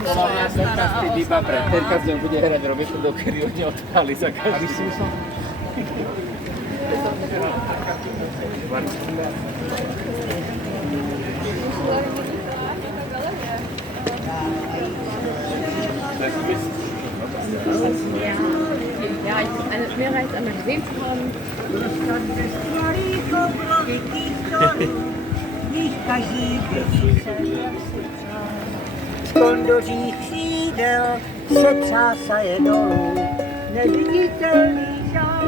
to hlavne súčasť iba pre teraz ňou bude hrať robiť, dokedy ho neodpali za každý. Ja, mir reicht einmal gesehen zu haben. Z kondořích křídel se třásaje dolů neviditelný žál.